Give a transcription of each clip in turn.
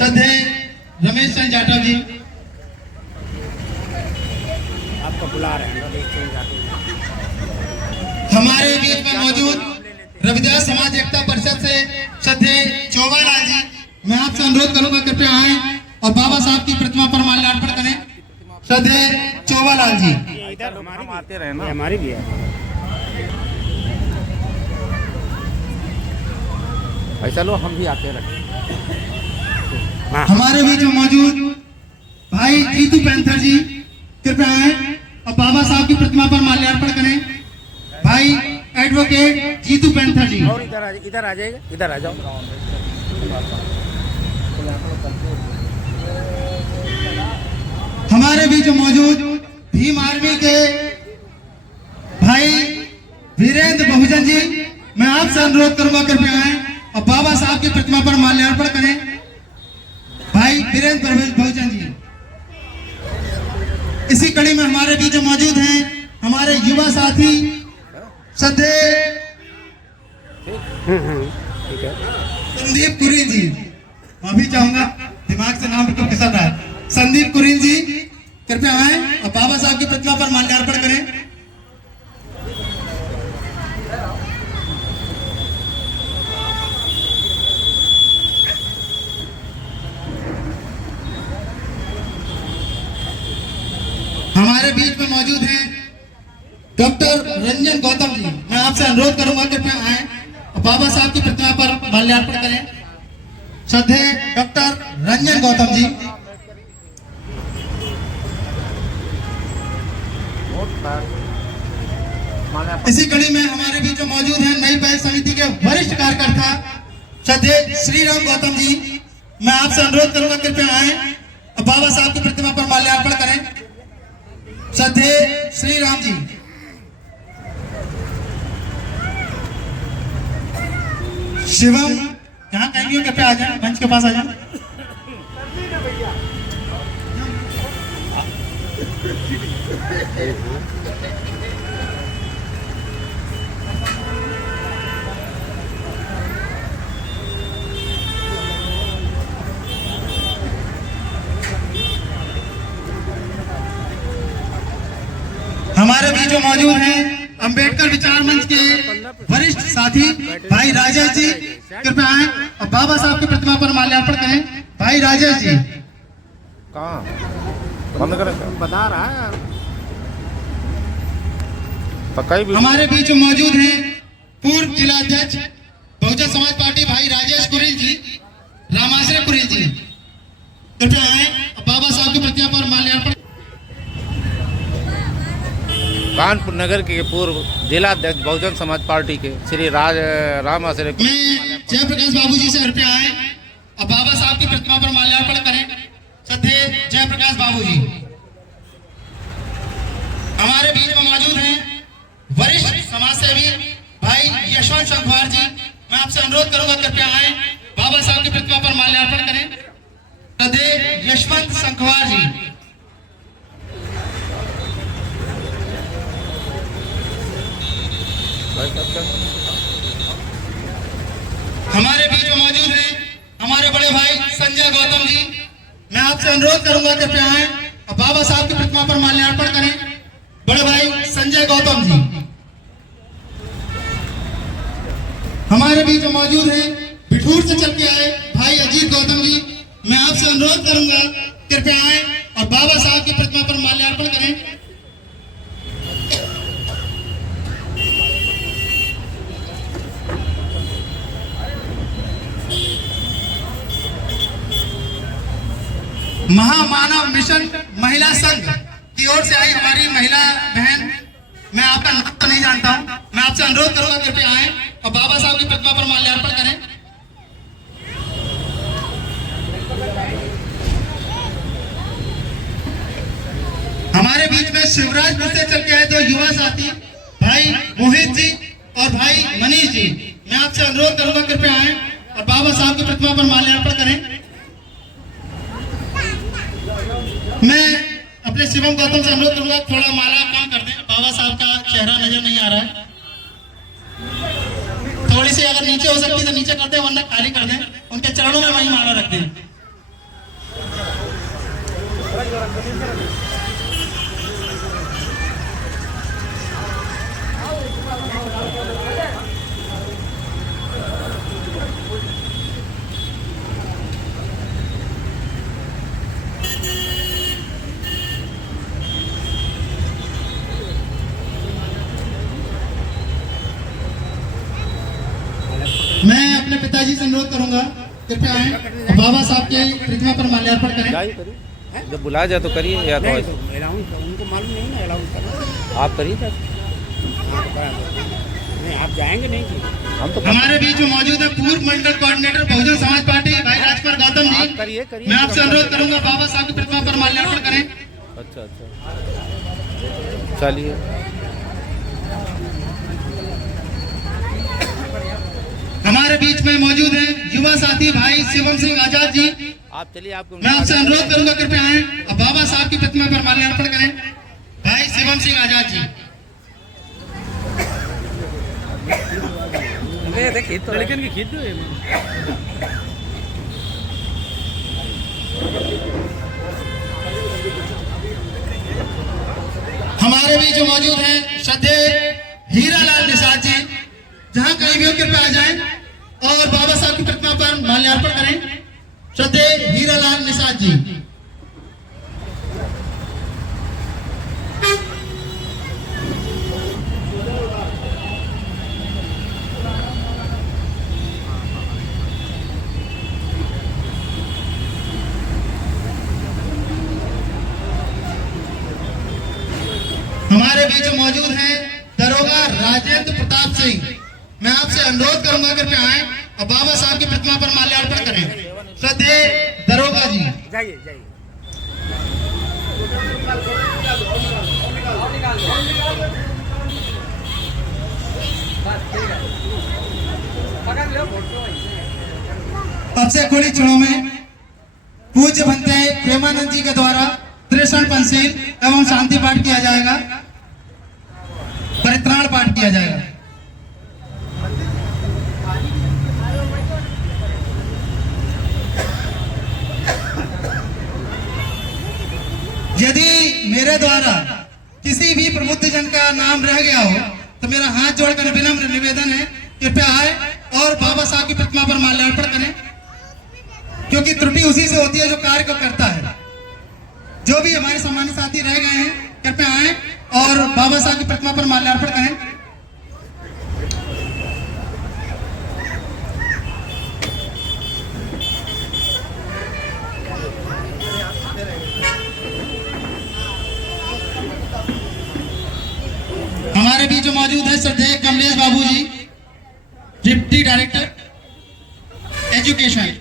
श्रद्धेय रमेश चंद्र जाटव जी। आपको बुला रहे हैं रमेश चंद्र जाटव। हमारे बीच में मौजूद रविदास समाज एकता परिषद से श्रद्धेय चौबालाल जी, मैं आपसे अनुरोध करूंगा कृपया आए और बाबा साहब की प्रतिमा पर माल्यार्पण करें। श्रद्धेय चौबालाल जी। इधर हम आते रहे ना, हमारी भी है। ऐसा लो हम भी आते रहे। हमारे बीच में मौजूद भाई जीतू पैंथर जी, कृपया आए और बाबा साहब की प्रतिमा पर माल्यार्पण करें। भाई एडवोकेट जीतू पैंथर जी। और इधर आ जाएगा, इधर आ जाओ। हमारे बीच में मौजूद भीम आर्मी के भाई वीरेंद्र बहुजन जी, मैं आपसे अनुरोध करूंगा कृपया आए और बाबा साहब की प्रतिमा पर माल्यार्पण करें। भाई वीरेंद्र बहुजन जी। इसी कड़ी में हमारे बीच मौजूद हैं हमारे युवा साथी श्रद्धेय संदीप कुरीन जी। मैं भी चाहूंगा, दिमाग से नाम बिल्कुल फिसल रहा है। संदीप कुरीन जी, कृपया आए और बाबा साहब की प्रतिमा पर माल्यार्पण करें। हमारे बीच में मौजूद हैं डॉक्टर रंजन गौतम जी, मैं आपसे अनुरोध करूंगा कृपया आए और बाबा साहब की प्रतिमा पर माल्यार्पण करें। श्रद्धेय डॉक्टर रंजन गौतम जी। इसी कड़ी में हमारे बीच में मौजूद हैं नई पहल समिति के वरिष्ठ कार्यकर्ता श्रद्धेय श्री राम गौतम जी, मैं आपसे अनुरोध करूंगा कृपया आए और बाबा साहब की प्रतिमा पर माल्यार्पण करें। श्रद्धेय श्री राम जी। शिवम यहाँ कहेंगे कृपया आ जाए, मंच के पास आ जाए। हमारे बीच में मौजूद हैं अंबेडकर विचार मंच के वरिष्ठ साथी भाई राजेश जी, कृपया आए और बाबा साहब की प्रतिमा पर माल्यार्पण करें। भाई राजेश जी। कहाँ बंद करें, बता रहा है। हमारे बीच में मौजूद हैं पूर्व जिला अध्यक्ष बहुजन समाज पार्टी भाई राजेश कुरील जी, रामाश्रय कुरील जी, कृपया आए और बाबा साहब की प्रतिमा पर माल्यार्पण। कानपुर नगर के पूर्व जिला अध्यक्ष बहुजन समाज पार्टी के श्री रामाश्रय जयप्रकाश बाबू जी से कृपया आए और बाबा साहब की प्रतिमा पर माल्यार्पण करें। श्रद्धेय जयप्रकाश बाबू जी। हमारे बीच में मौजूद हैं वरिष्ठ समाजसेवी भाई यशवंत संखवार जी, मैं आपसे अनुरोध करूंगा कृपया आए बाबा साहब की प्रतिमा पर माल्यार्पण करें। श्रद्धेय यशवंत संखवार जी। हमारे बीच में मौजूद हैं हमारे बड़े भाई संजय गौतम जी, मैं आपसे अनुरोध करूंगा कृपया आए और बाबा साहब की प्रतिमा पर माल्यार्पण करें। बड़े भाई संजय गौतम जी। हमारे बीच में मौजूद हैं बिठूर से चल के आए भाई अजीत गौतम जी, मैं आपसे अनुरोध करूंगा कृपया आए और बाबा साहब की प्रतिमा पर माल्यार्पण करें। महामानव मिशन महिला संघ की ओर से आई हमारी महिला बहन, मैं आपका नाम तो नहीं जानता हूं, मैं आपसे अनुरोध करूंगा कृपया आए और बाबा साहब की प्रतिमा पर माल्यार्पण करें। हमारे बीच में शिवराजपुर से चल के आए दो युवा साथी भाई मोहित जी और भाई मनीष जी, मैं आपसे अनुरोध करूंगा कृपया आए और बाबा साहब की प्रतिमा पर माल्यार्पण करें। मैं अपने शिवम गौतम से अनुरोध करूंगा थोड़ा माला कम कर दें, बाबा साहब का चेहरा नजर नहीं आ रहा है। थोड़ी सी अगर नीचे हो सकती तो नीचे कर दें, वरना खाली कर दें, उनके चरणों में वही माला रख दें। पिताजी से अनुरोध करूंगा कृपया आए और बाबा साहब के प्रतिमा पर माल्यार्पण करें। जाइए करिए, जब बुलाया जाए तो करिए, या तो ऐसे अलाउंस उनको मालूम नहीं ना, अलाउंस करना। आप करिए क्या? नहीं, आप जाएंगे नहीं कि हम तो हमारे बीच में मौजूद है पूर्व मंडल कोऑर्डिनेटर बहुजन समाज पार्टी भाई राजकुमार गौतम आप जी। करिए करिए। मैं आपसे अनुरोध करूंगा बाबा साहब की प्रतिमा पर माल्यार्पण करें। अच्छा अच्छा, चलिए। हमारे बीच में मौजूद है युवा साथी भाई शिवम सिंह आजाद जी। आप चलिए, आपको मैं आपसे अनुरोध करूंगा कृपया आए और बाबा साहब की प्रतिमा पर माल्यार्पण करें। भाई शिवम सिंह आजाद जी। देखिए तो लेकिन खींच दो। हमारे बीच जो मौजूद हैं श्रद्धेय हीरालाल निषाद जी, जहां कहीं भी हो कृपया आ जाएं और बाबा साहब की प्रतिमा पर माल्यार्पण करें। श्रद्धेय हीरालाल निषाद जी। हमारे बीच मौजूद हैं दरोगा राजेंद्र प्रताप सिंह। मैं आपसे अनुरोध करूंगा कृपया आए और बाबा साहब की प्रतिमा पर माल्यार्पण करें। श्रद्धेय दरोगा जी। जाइए जाइए। अब से कुछ क्षणों में पूज्य भंते प्रेमानंद जी के द्वारा त्रिशरण पंचशील एवं शांति पाठ किया जाएगा, परित्राण पाठ किया जाएगा। यदि मेरे द्वारा किसी भी प्रबुद्ध जन का नाम रह गया हो तो मेरा हाथ जोड़कर विनम्र निवेदन है कृपया आए और बाबा साहब की प्रतिमा पर माल्यार्पण करें, क्योंकि त्रुटि उसी से होती है जो कार्य को करता है। जो भी हमारे सम्मानित साथी रह गए हैं कृपया आए और बाबा साहब की प्रतिमा पर माल्यार्पण करें। हमारे बीच में मौजूद है श्रद्धेय कमलेश बाबू जी, डिप्टी डायरेक्टर एजुकेशन।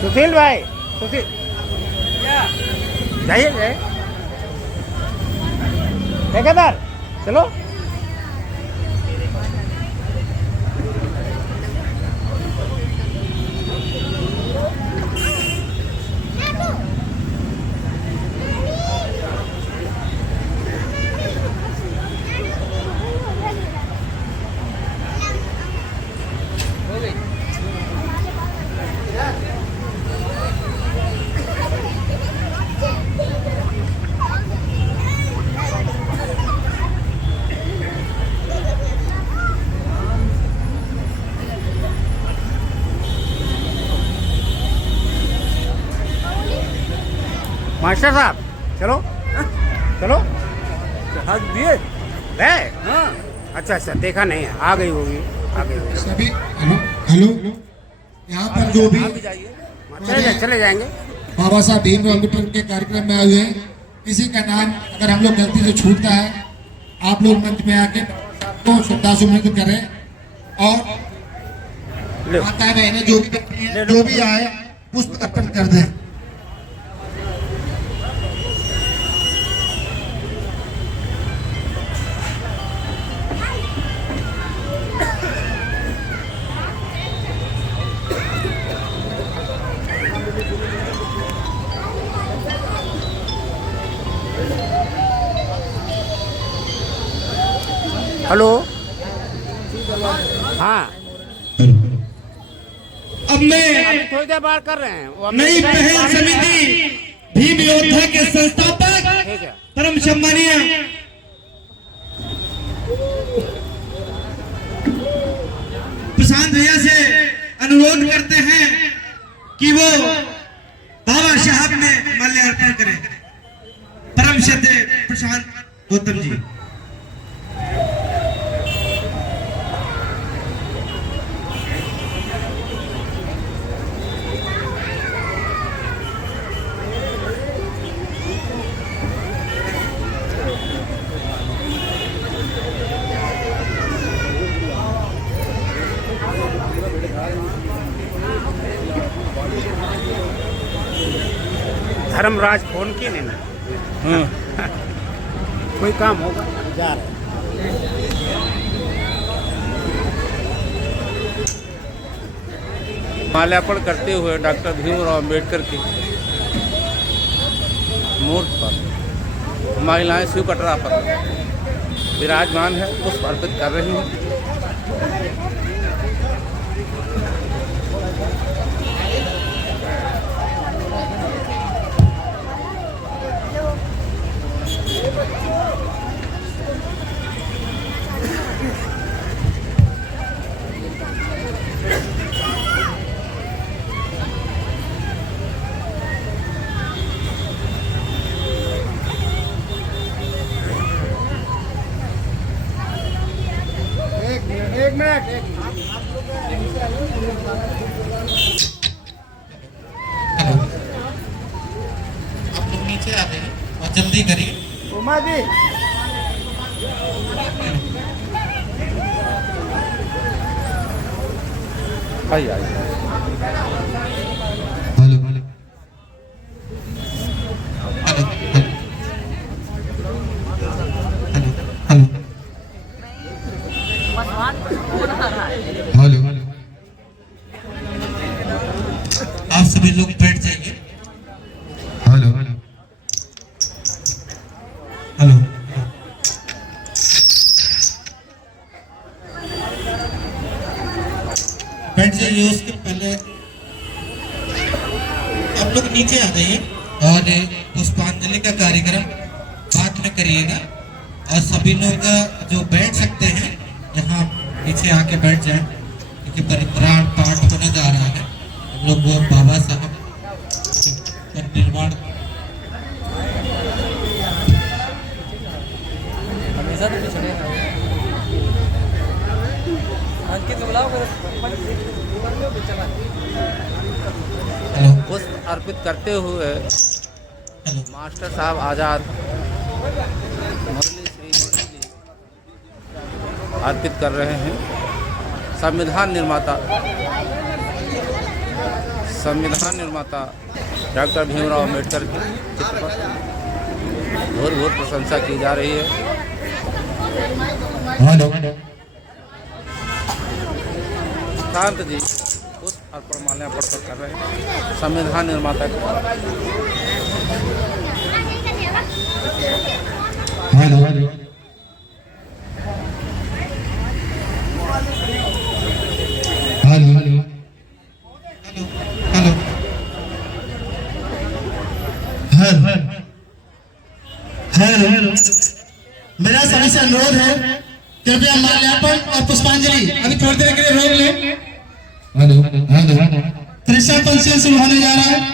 सुशील भाई, सुशील जाइए जाइए। ठेकेदार चलो। मास्टर साहब चलो चलो। हाथ दिए गए? हाँ। अच्छा अच्छा, देखा नहीं है, आ गई होगी, आ गई होगी। सभी हेलो हेलो, यहाँ पर जो भी चले जाएंगे। बाबा साहब भीमराव अम्बेडकर के कार्यक्रम में आए हुए हैं, किसी का नाम अगर हम लोग गलती से छूटता है, आप लोग मंच में आके तो श्रद्धा सुमन करें और माता बहनें जो भी आए पुष्प अर्पण कर दें। हेलो हाँ, अब मैं अभी थोड़ी देर बात कर रहे हैं। वो नई पहल समिति भीम योद्धा के संस्थापक ठीक है। परम सम्मानीय प्रशांत भैया से अनुरोध करते हैं कि वो बाबा साहब में माल्यार्पण करें। परम श्रद्धेय प्रशांत गौतम जी। धर्मराज फोन किए नहीं ना कोई काम होगा जा रहे माल्यार्पण करते हुए डॉक्टर भीमराव अम्बेडकर की मूर्ति पर महिलाएं शिव कटरा पर विराजमान है, पुष्प अर्पित कर रही हैं। एक मिनट आप लोग नीचे आ जाइए और जल्दी करिए। उमा जी आइए हेलो हेलो हेलो हेलो, आप सभी लोग बैठ जाइए। हेलो हेलो हेलो, बैठ जाइए। उसके पहले आप लोग नीचे आ जाइए और पुष्पांजलि का कार्यक्रम बाद में करिएगा। और सभी लोग जो बैठ सकते हैं यहाँ नीचे आके बैठ जाएं, क्योंकि परित्राण पाठ होने जा रहा है। हम लोग वो बाबा साहब का निर्माण हमेशा तो पिछड़े अंकित को बुलाओ हेलो पुष्प अर्पित करते हुए मास्टर साहब आज़ाद मुरली श्री मुरली जी अर्पित कर रहे हैं। संविधान निर्माता डॉक्टर भीमराव अम्बेडकर के चित्र पर बहुत बहुत प्रशंसा की जा रही है। हेलो शांत जी पुष्प अर्पण माल्यार्पण कर रहे हैं संविधान निर्माता के। Hello hello hello hello hello hello hello, मेरा सभी से अनुरोध है कृपया माल्यार्पण और पुष्पांजलि अभी थोड़ी देर के लिए रोक लें। हेलो हेलो, त्रिशा पंचशील शुरू होने जा रहा है।